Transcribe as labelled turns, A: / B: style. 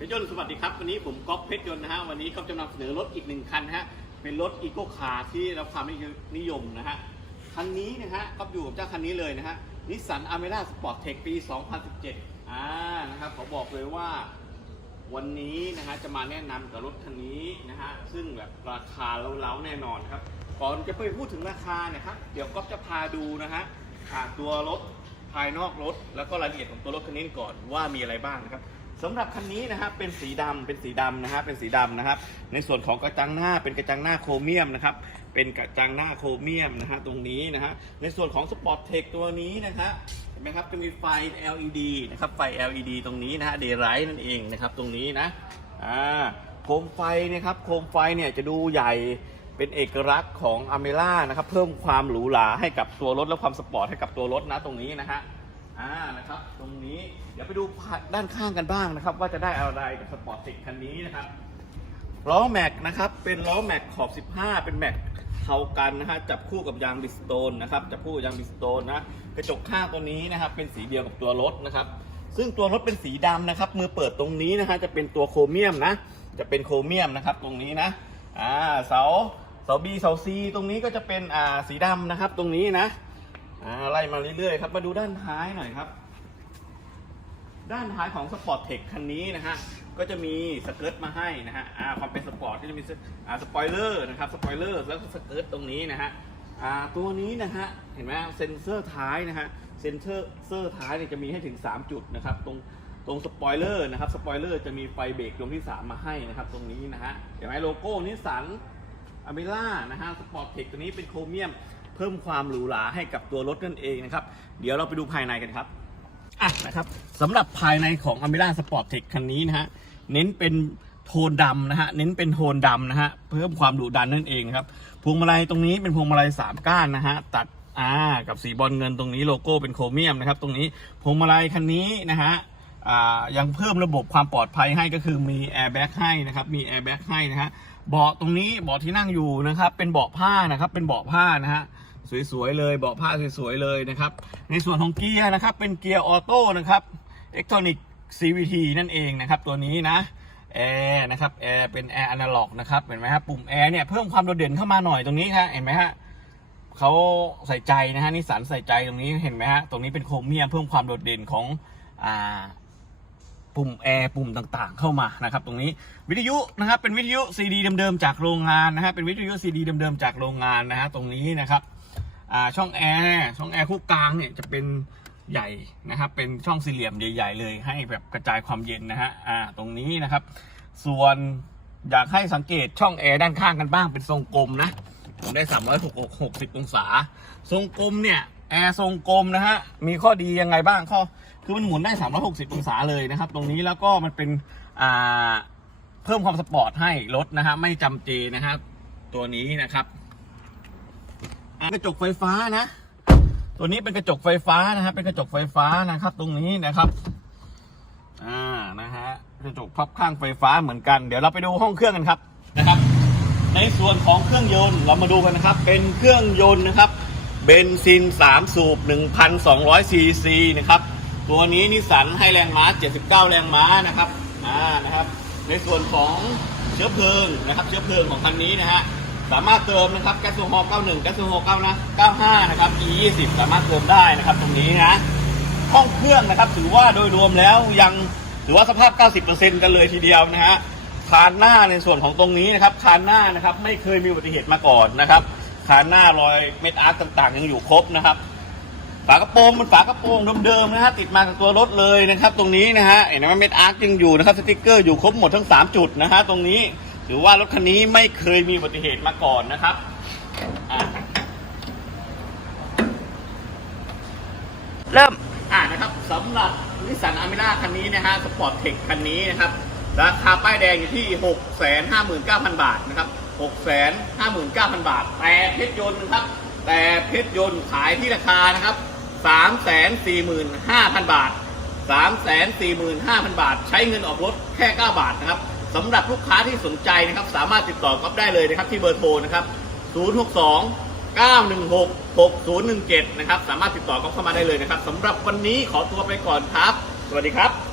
A: เพชรยนต์สวัสดีครับวันนี้ผมก๊อฟเพชรยนต์นะฮะวันนี้ก็จะนำเสนอรถอีกหนึ่งคันฮะเป็นรถอีโก้คาร์ที่รับความนิยมนะฮะคันนี้นะฮะก็อยู่กับเจ้าคันนี้เลยนะฮะนิสสันอเมร่าสปอร์ตเทคปี 2017อ่านะครับขอบอกเลยว่าวันนี้นะฮะจะมาแนะนำกับรถคันนี้นะฮะซึ่งแบบราคาเล้าๆแน่นอนครับก่อนจะไปพูดถึงราคาเนะครับเดี๋ยวก๊อฟจะพาดูนะฮะอ่าตัวรถภายนอกรถ แล้วก็รายละเอียดของตัวรถคันนี้ก่อนว่ามีอะไรบ้างนะครับ สำหรับคันนี้นะฮะเป็นสีดำเป็นสีดำนะฮะเป็นสีดำนะครับ ในส่วนของกระจังหน้าเป็นกระจังหน้าโครเมียมนะครับเป็นกระจังหน้าโครเมียมนะฮะตรงนี้นะฮะในส่วนของสปอร์ตเทคตัวนี้นะครับเห็นไหมครับจะมีไฟ LED นะครับไฟ LED ตรงนี้นะฮะเดย์ไรท์นั่นเองนะครับตรงนี้นะอ่าโคมไฟเนะครับโคมไฟเนี่ยจะดูใหญ่เป็นเอกลักษณ์ของอเมร่านะครับเพิ่มความหรูหราให้กับตัวรถและความสปอร์ตให้กับตัวรถนะตรงนี้นะฮะ อ่านะครับ ตรงนี้เดี๋ยวไปดูด้านข้างกันบ้างนะครับ ว่าจะได้อะไรกับสปอร์ตติกคันนี้นะครับล้อแม็กนะครับเป็นล้อแม็กขอบ 15 เป็นแม็กเท่ากันนะฮะจับคู่กับยางบิสโตนนะครับจับคู่กับยางบิสโตนนะกระจกข้างตัวนี้นะครับ เป็นสีเดียวกับตัวรถนะครับ ซึ่งตัวรถเป็นสีดำนะครับ มือเปิดตรงนี้นะฮะจะเป็นตัวโครเมียมนะ จะเป็นโครเมียมนะครับ ตรงนี้นะอ่าเสาเสาบีเสาซีตรงนี้ก็จะเป็นอ่าสีดำนะครับ ตรงนี้นะ อ่าไล่มาเรื่อยๆครับมาดูด้านท้ายหน่อยครับ ด้านท้ายของสปอร์ตเทคคันนี้นะฮะก็จะมีสเกิร์ตมาให้นะฮะอ่าความเป็นสปอร์ตก็จะมีสอ่าสปอยเลอร์นะครับสปอยเลอร์แล้วก็สเกิร์ตตรงนี้นะฮะอ่าตัวนี้นะฮะเห็นไหมเซนเซอร์ท้ายนะฮะเซนเซอร์เซอร์ท้ายเนี่ยจะมีให้ถึง 3 จุดนะครับตรงตรงสปอยเลอร์นะครับสปอยเลอร์จะมีไฟเบรกดวงที่ 3 มาให้นะครับตรงนี้นะฮะเห็นไหมโลโก้นิสสันอเมร่านะฮะสปอร์ตเทคตัวนี้เป็นโครเมียม พิ่มความหรูหราให้กับตัวรถนั่นเองนะครับ เดี๋ยวเราไปดูภายในกันครับอะนะครับสำหรับภายในของ a m e r a Sport Tech คันนี้นะฮะเน้นเป็นโทนดำนะฮะเน้นเป็นโทนดำนะฮะเพิ่มความดุดันนั่นเองครับพวงมาลัยตรงนี้เป็นพวงมาลัยสามก้านนะฮะตัดอ่ากับสีบอลเงินตรงนี้โลโก้เป็นโครเมียมนะครับ ตรงนี้พวงมาลัยคันนี้นะฮะยังเพิ่มระบบความปลอดภัยให้ก็คือมีแอร์แบ็กให้นะครับมีแอร์แบ็กให้นะฮะเบาะตรงนี้เบาะที่นั่งอยู่นะครับเป็นเบาะผ้านะครับเป็นเบาะผ้านะฮะ สวยๆเลยเบาะผ้าสวยๆเลยนะครับ ในส่วนของเกียร์นะครับ เป็นเกียร์ออโต้นะครับเอ c t กทรอนิก CVT นั่นเองนะครับ ตัวนี้นะแอร์นะครับแอร์เป็นแอร์อนาล็อกนะครับเห็นไหมครับปุ่มแอร์เนี่ยเพิ่มความโดดเด่นเข้ามาหน่อยตรงนี้ครับเห็นไหมฮะเขาใส่ใจนะฮะนิสสันใส่ใจตรงนี้เห็นไหมฮะตรงนี้เป็นโครเมียมเพิ่มความโดดเด่นของอ่าปุ่มแอร์ปุ่มต่างๆ เข้ามานะครับ ตรงนี้วิทยุนะครับเป็นวิทยุซีดีเดิมๆจากโรงงานนะฮะเป็นวิทยุซีดีเดิมๆจากโรงงานนะฮะตรงนี้นะครับ ช่องแอร์ช่องแอร์คู่กลางเนี่ยจะเป็นใหญ่นะครับ เป็นช่องสี่เหลี่ยมใหญ่ ๆ เลย ให้แบบกระจายความเย็นนะฮะอ่าตรงนี้นะครับ ส่วนอยากให้สังเกตช่องแอร์ด้านข้างกันบ้างเป็นทรงกลมนะผมได้ 360 องศา ทรงกลมเนี่ยแอร์ทรงกลมนะฮะ มีข้อดียังไงบ้างข้อคือมันหมุนได้ 360 องศาเลยนะครับ ตรงนี้แล้วก็มันเป็นอ่าเพิ่มความสปอร์ตให้รถนะฮะไม่จำเจนะครับ ตัวนี้นะครับ กระจกไฟฟ้านะ ตัวนี้เป็นกระจกไฟฟ้านะครับ เป็นกระจกไฟฟ้านะครับ ตรงนี้นะครับ อ่า นะฮะ กระจกพับข้างไฟฟ้าเหมือนกัน เดี๋ยวเราไปดูห้องเครื่องกันครับ นะครับ ในส่วนของเครื่องยนต์เรามาดูกันนะครับ เป็นเครื่องยนต์นะครับเบนซิน 3 สูบ 1,200 ซีซีนะครับ ตัวนี้นิสสันให้แรงม้า 79 แรงม้านะครับ อ่า นะครับ ในส่วนของเชื้อเพลิงนะครับ เชื้อเพลิงของคันนี้นะฮะ สามารถเติมนะครับแก๊สโซฮอล์91 แก๊สโซฮอล์9นะ95 นะครับ E20 สามารถเติมได้นะครับตรงนี้นะ ห้องเครื่องนะครับถือว่าโดยรวมแล้วยังถือว่าสภาพ 90%กันเลยทีเดียวนะฮะคานหน้าในส่วนของตรงนี้นะครับคานหน้านะครับไม่เคยมีอุบัติเหตุมาก่อนนะครับคานหน้ารอยเม็ดอาร์ตต่างๆ ยังอยู่ครบนะครับ ฝากระโปรงมันฝากระโปรงเดิมๆนะฮะติดมากับตัวรถเลยนะครับ ตรงนี้นะฮะเห็นไหมเม็ดอาร์ตยังอยู่นะครับสติกเกอร์อยู่ครบหมดทั้ง 3 จุดนะฮะตรงนี้ ถือว่ารถคันนี้ไม่เคยมีอุบัติเหตุมาก่อนนะครับอ่า
B: เริ่ม
A: อ่านะครับสำหรับนิสสันอามิล่าคันนี้นะฮะสปอร์ตเทคคันนี้นะครับ ราคาป้ายแดงอยู่ที่ 6 5 9 0 0 0 บาทนะครับ 6 5 9 0 0 0 บาท แต่เพชรยนต์นะครับ แต่เพชรยนต์ขายที่ราคานะครับ 3 4 5 0 0 0 บาท 3 4 5 0 0 0 บาท ใช้เงินออกรถแค่ 9 บาทนะครับ สำหรับลูกค้าที่สนใจนะครับ สามารถติดต่อก๊อฟได้เลยนะครับ ที่เบอร์โทรนะครับ 062 916 6017 นะครับ สามารถติดต่อก๊อฟเข้ามาได้เลยนะครับสำหรับวันนี้ขอตัวไปก่อนครับ สวัสดีครับ